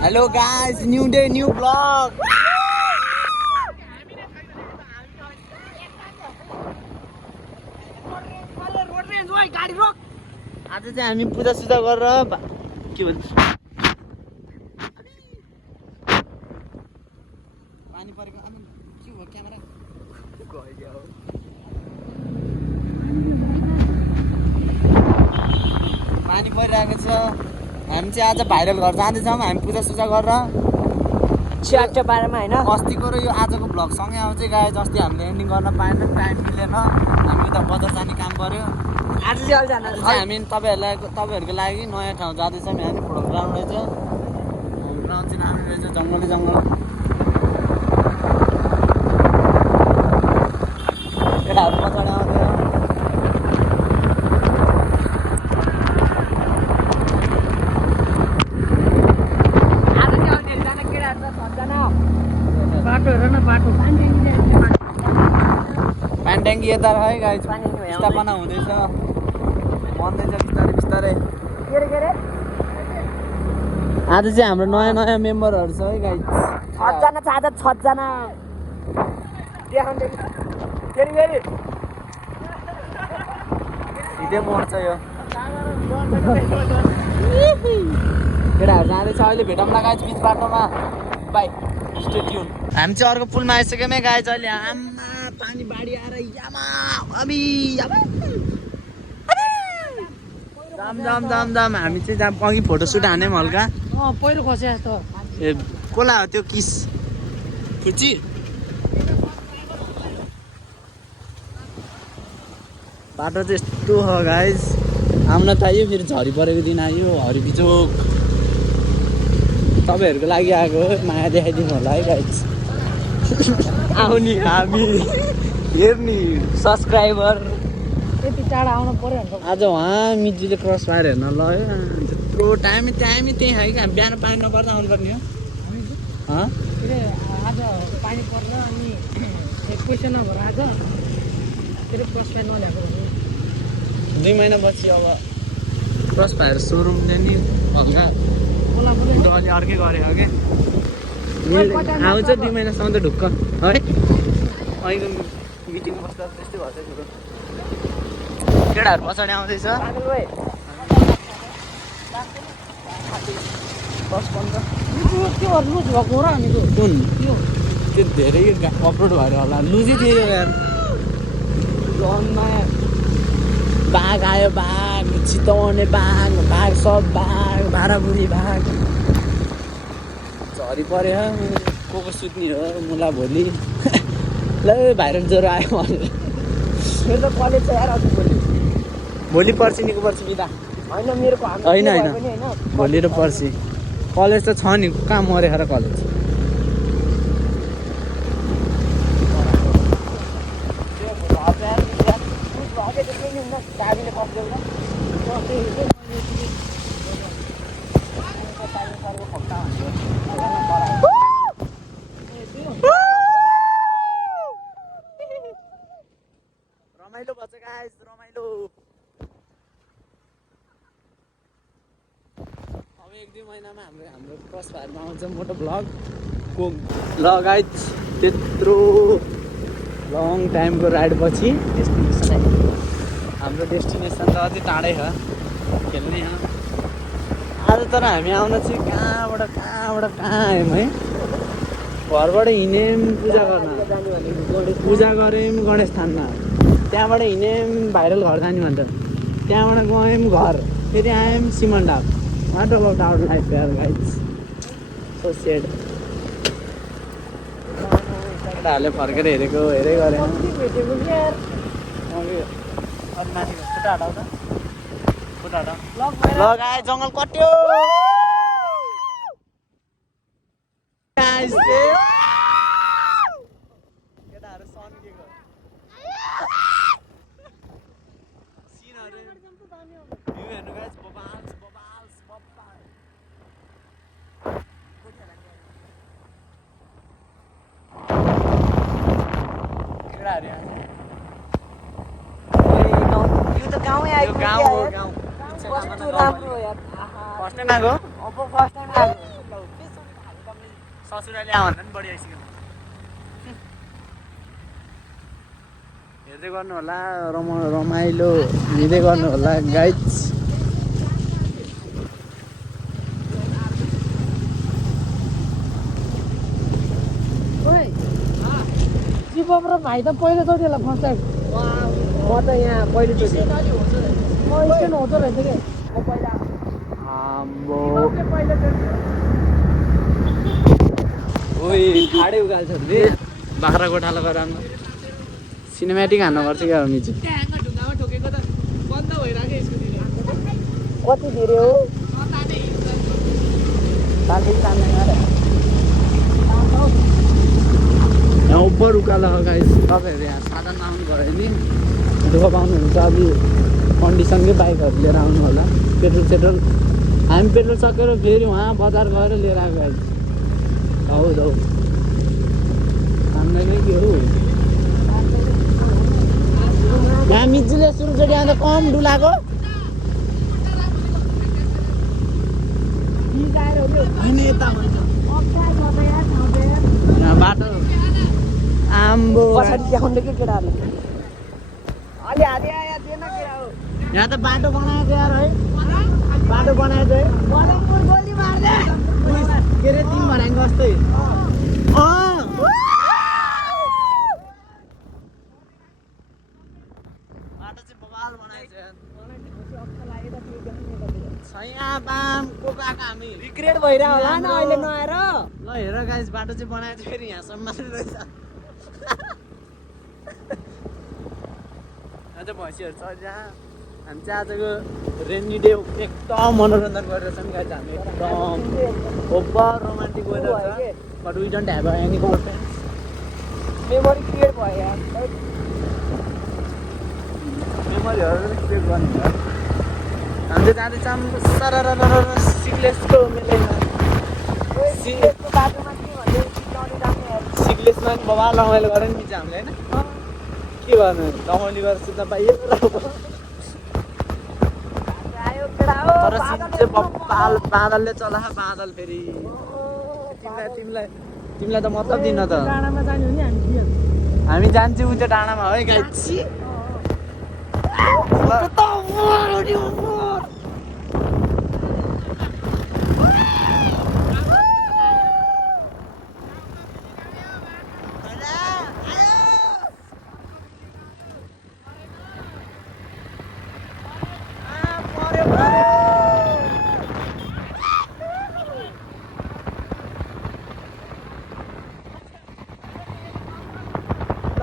Hello guys, new day, new vlog. आज चाहिँ हामी पूजा सुजा गरेर के भन्छ पानी परेको के हो क्यामेरा गयो पानी परिरहेको छ हामी चाहिँ आज भाइरल घर जाँदैछौँ हामी पूजा सुजा गरेर च्याट्टा पारेमा हैन अस्तिको र यो आजको भ्लग सँगै आउँछ गाइस अस्ति हामीले एन्डिङ गर्न पाएन टाइम मिलेन हामी उता बजार जाने काम गर्यो आज चाहिँ जान हामी तपाईहरुको लागि नयाँ ठाउँ जाँदैछौँ यहाँ प्रोग्राम रहेछ ग्राउन्ड चाहिँ राम्रो रहेछ जङ्गली जङ्गल केटाहरु पछाडि आउँछ पानीट्याङ्की यता है गाइस स्थापना हुँदैछ बन्दैछ बिस्तारै बिस्तारै आज चाहिँ हाम्रो नयाँ नयाँ मेम्बरहरू छ है गाइस 6 जना छ आज 6 जना फेरि सिधै मर्छ यो केटाहरू जाँदैछ अहिले भेटौँला गाइस बिच बाटोमा बाई स्टे ट्युन हामी चाहिँ अर्को पुलमा आइसक्यौँ है गाइस अहिले आम्मा पानी बाढी आएर यामा अबि जाम जाम जाम जाम हामी चाहिँ जहाँ अघि फोटोसुट हान्यौँ हल्का पहिरो खस्या जस्तो ए कोला हो त्यो किस फुची बाटो चाहिँ यस्तो हो गाइस आउन त आयो फेरि झरी परेको दिन आयो हरिबिचोक तपाईँहरूको लागि आएको माया देखाइदिनु होला है गाइस आउने हामी हेर्ने सब्सक्राइबर यति टाढा आउनु पर्यो आज उहाँ मिजुले क्रस फायर हेर्न लयो त्यत्रो टाइम त्यही है कि बिहान पानी नपर्दा आउनुपर्ने हो आज पानी पर्न अनि क्वेसन नभएर आज फेरि क्रस फायर नल्याएको 2 महिनापछि अब क्रस फायर सोरुमले नि हल्का अलि अर्कै गरेको कि आउँछ 2 महिनासम्म त ढुक्क है अहिलेको मिटिङ बस्दा त्यस्तै भएछ कुरो केटाहरू पछाडि आउँदैछ 10-15 कुन त्यो धेरै अपलोड भएर होला लुजै थियो यार बाघ आयो बाघ चितवने बाघ सब बाघ भाडाबुढी बाघ झरी पऱ्यो को सुत्ने हो मुला भोलि ल भाइरल ज्वरो आयो भनेर मेरो त कलेज छ यार भोलि पर्सि निको पर्सि बिदा होइन मेरो होइन भोलि र पर्सि कलेज त छ नि कहाँ मरेर र कलेज रमाइलो भन्छ गाइस रमाइलो अब 1-2 महिनामा हाम्रो क्रस फायरमा आउँछ मोटो भ्लग को ल गाइस त्यत्रो लङ टाइमको राइड पछि डेस्टिनेसन हाम्रो डेस्टिनेसन त अझै टाढै छ खेल्ने हो आज तर हामी आउन चाहिँ कहाँ आयौँ है घरबाट हिँड्यौँ पूजा गऱ्यौँ गणेश थानमा त्यहाँबाट हिँड्यौँ भाइरल घर जाने भनेर त्यहाँबाट गयौँ घर फेरि आयौँ सिमन्डाप वाट अबाउट आवर लाइफ यार गाइस सो सेड केटाहरूले फर्केर हेरेको हेरै गऱ्यो माथिको खुट्टा हटाउ त खुट्टा हटाउ लगाए जङ्गल कट्यो केटाहरू सन्केको सिनहरू भ्यू हेर्नु गाइस बबाल्स केटाहरू यो त गाउँै आयो गाउँ हो गाउँ कस्तो राम्रो यार फर्स्ट टाइम आएको अब फर्स्ट टाइम आएको ससुराले आउँदा पनि बढी आइसक्यो हेर्दै गर्नु होला रमाइलो लिँदै गर्नु होला गाइज शिवम र भाइ त पहिलोचोटि होला फर्स्ट टाइम म त यहाँ पहिलोचोटि स्टेन होटल रहेछ कि म पहिला ओइ खाडै उकाल्छ रे बाख्राकोटालाई गएर सिनेमेटिक हान्नुपर्छ क्या मिचु ढुङ्गामा ठोकेको त बन्द भइरहेको स्कुटी कति धेरै हो यहाँ उपर उकालो हो गाइस तपाईँहरू यहाँ साधनमा आउनु भयो भने दुःख पाउनुहुन्छ अलि कन्डिसनकै बाइकहरू लिएर आउनु होला पेट्रोल हामी पेट्रोल सकेर फेरि उहाँ बजार गएर लिएर आएको गाइस हौ खाँदैन के हो यहाँ मिजुले सुरुचोटि आउँदा कम डुलाएको यहाँ बाटो आम्बो देखाउने कि केटाहरूले अलि हाते आया दिएन केटा हो यहाँ त बाटो बनाएको यार है बाटो बनाएको है गोली मार्दै के अरे 3 भनेको जस्तै बाटो चाहिँ बवाल बनाएको छ यहाँ बाम को गएको हामी रिग्रेट भइरहेको होला न अहिले नआएर ल हेर गाइस बाटो चाहिँ बनाएको थियो फेरि यहाँसम्म मात्रै रहेछ यहाँ चाहिँ भैँसीहरू छ जहाँ हामी चाहिँ आजको रेनी डे एकदम मनोरञ्जन गरिरहेछौँ नि गाइस हामी एकदम ओभर रोमान्टिक वेदर छ but we don't have any girlfriend memory create भयो यार मेमोरीहरू क्रिएट गर्नु हामी चाहिँ जाँदैछौँ सरर सिक्लेसको मेलैमा बाटोमा के भन्यो सिक्लेसमा पनि बवाल रमाइलो गऱ्यो नि मिल्छ हामीले होइन के गर्नु रमाइलो गरेर सुत्न पाइयो तर सिन चाहिँ बब्बाल बादलले चला बादल फेरि तिमीलाई त मतलब दिन त डाँडामा जाने हो नि हामी जान्छौँ उता डाँडामा है गाइस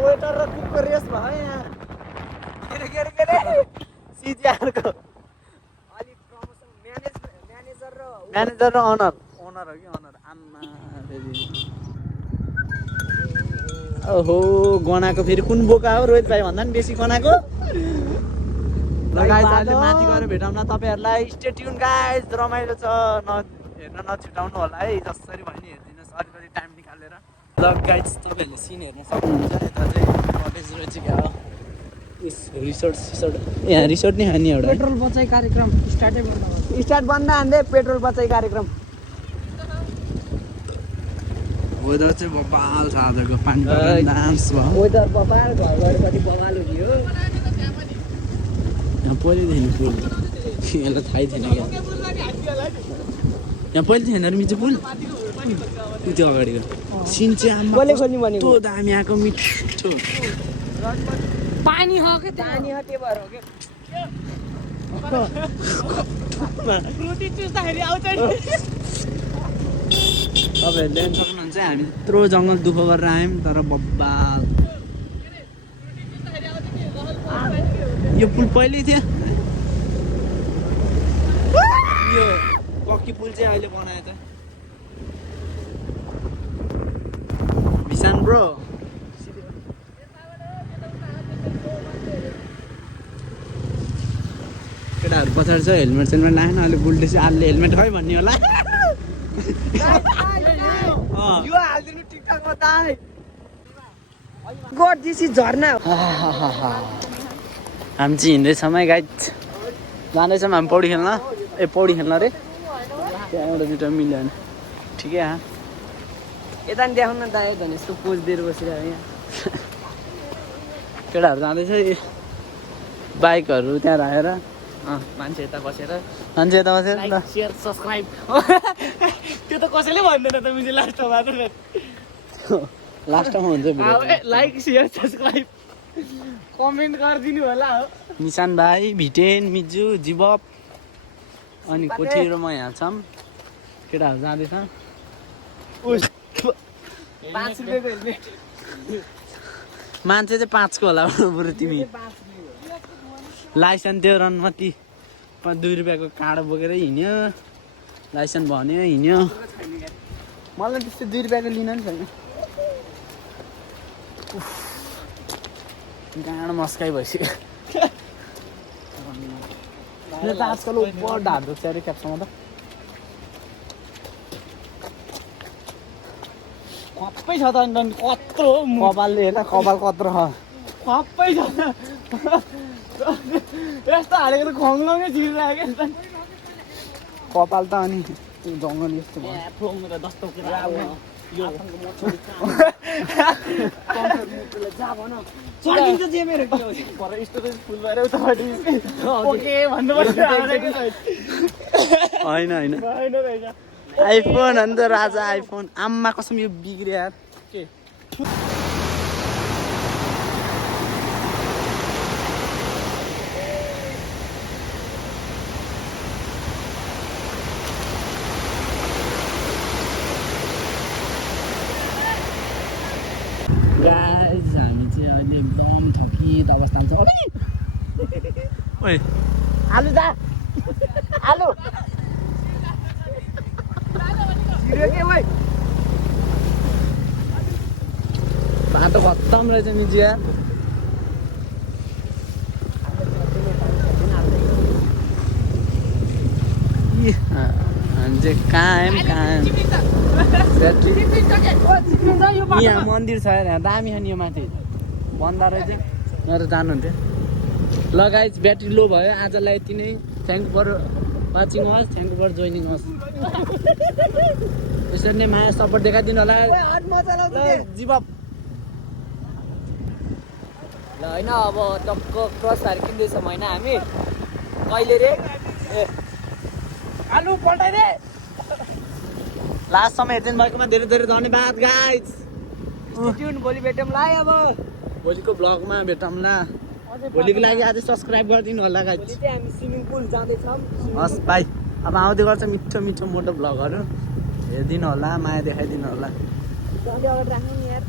वेटर र कुकको रेस भयो यहाँ के अरे सिजिआरको अलिक प्रमोसन म्यानेजर र म्यानेजर र अनर हो कि अनर आम्मा फेरि ओहो गनाको फेरि कुन बोका हो रोहित भाइ भन्दा पनि बेसी गनाको गाइस अहिले माथि गएर भेटौँ न तपाईँहरूलाई स्टे ट्युन गाइस रमाइलो छ हेर्न नछुटाउनु होला है जसरी भयो नि हेरिदिनुहोस् अलिकति टाइम निकालेर ल गाइस तपाईँहरूले सिन हेर्न सक्नुहुन्छ यता चाहिँ कटेज रहेछ क्या हो रिसोर्ट यहाँ रिसोर्ट नै खाने एउटा पेट्रोल बचाइ कार्यक्रम स्टार्टै बन्द स्टार्ट बन्द हान्दै पेट्रोल बचाइ कार्यक्रम वेदर चाहिँ बबाल छ आजको पानी डान्स भयो वेदर बबाल घर गएर कति बबाल हुने हो यहाँ पहिल्यैदेखि पुल यसलाई थाहै थिएन क्या यहाँ पहिले थिएन र मिचो पुल त्यो अगाडिको सिन चाहिँ आमा कस्तो दामी आएको मिठो पानी हो के पानी हो त्यो भएर हो के रोटी चुस्दाखेरि आउँछ नि तपाईँहरूले पनि सक्नुहुन्छ हामी यत्रो जङ्गल दुःख गरेर आयौँ तर बब्बाल यो पुल पहिल्यै थियो यो कक्की पुल चाहिँ अहिले बनायो त भिसान ब्रो केटाहरू पछाडि छ हेलमेट सेलमेट लाएन अहिले बुल्टे चाहिँ आले हेलमेट खै भन्ने होला यो हाल्दिनु टिकटकमा दाइ गड दिस इज झरना हामी चाहिँ हिँड्दैछौँ है गाइड जाँदैछौँ हामी पौडी खेल्न पौडी खेल्न रे त्यहाँ एउटा दुइटा मिल्यो भने ठिकै यता नि देखाउन न दाइ भने यस्तो पोज दिएर बसिरहेको यहाँ केटाहरू जाँदैछ बाइकहरू त्यहाँ राखेर मान्छे यता बसेर मान्छे यता बसेर लाइक सेयर सब्सक्राइब त्यो त कसैले भन्दैन त मुझे लास्टमा मात्र लास्टमा हुन्छ लाइक सेयर सब्सक्राइब कमेन्ट गरिदिनु होला हो निशान भाइ भिटेन मिजु जिबप अनि कोठी र म यहाँ छौँ केटाहरू जाँदैछ 5 रुपियाँको हेलमेट मान्छे चाहिँ 5 को होला बरु तिमी लाइसेन्स त्यो रनमती 2 रुपियाँको काँडो बोकेर हिँड्यो लाइसेन्स भन्यो हिँड्यो मलाई त्यस्तो 2 रुपियाँको लिन नि छैन गाँड मस्काइ भइसक्यो मेरो त आजकल उपर ढाड दुख्छ अरे क्याप्समा त खप्पै छ त अनि कत्रो कपालले हेर कपाल कत्रो छ खप्पै छ यस्तो हालेको खङ्लाउने छिरिरहेको कपाल त अनि जङ्गल यस्तो भयो फ्लोङर जस्तो कुरा यो जा भन चढिन्छ जे मेरो पर स्टोरेज फुल भएर उतापट्टि ओके भन्नुपर्छ होइन होइन होइन रहेछ आइफोन हो नि त राजा आइफोन आम्मा कसम यो बिग्रियो यार के गाइस हामी चाहिँ अहिले एकदम थकित अवस्थामा छौँ ओइ आलु दा आलु छिर्यो के ओइ बाटो खत्तम रहेछ नि जिया हामी चाहिँ कायम यहाँ मन्दिर छ यहाँ दामी छ नि यो माथि बन्द रहेछ नत्र जानुहुन्थ्यो ल गाइज ब्याट्री लो भयो आजलाई यति नै thank for watching us thank for joining us यसरी नै माया सपोर्ट देखाइदिनु होला जीवप ल होइन अब टक्क क्रसहरू किन्दैछौँ होइन हामी कहिले रे ए आलु पल्टाइदे लास्टसम्म हेरिदिनु भएकोमा धेरै धेरै धन्यवाद गाइज भोलि भेटौँ ला अब भोलिको ब्लगमा भेटौँला भोलिको लागि आज सब्सक्राइब गरिदिनु होला गाइज भोलि चाहिँ हामी स्विमिङ पुल जाँदैछौँ हस् बाई अब आउँदै गर्छ मिठो मिठो मोटो ब्लगहरू हेरिदिनु होला माया देखाइदिनु होला अगाडि राख्नु नि यार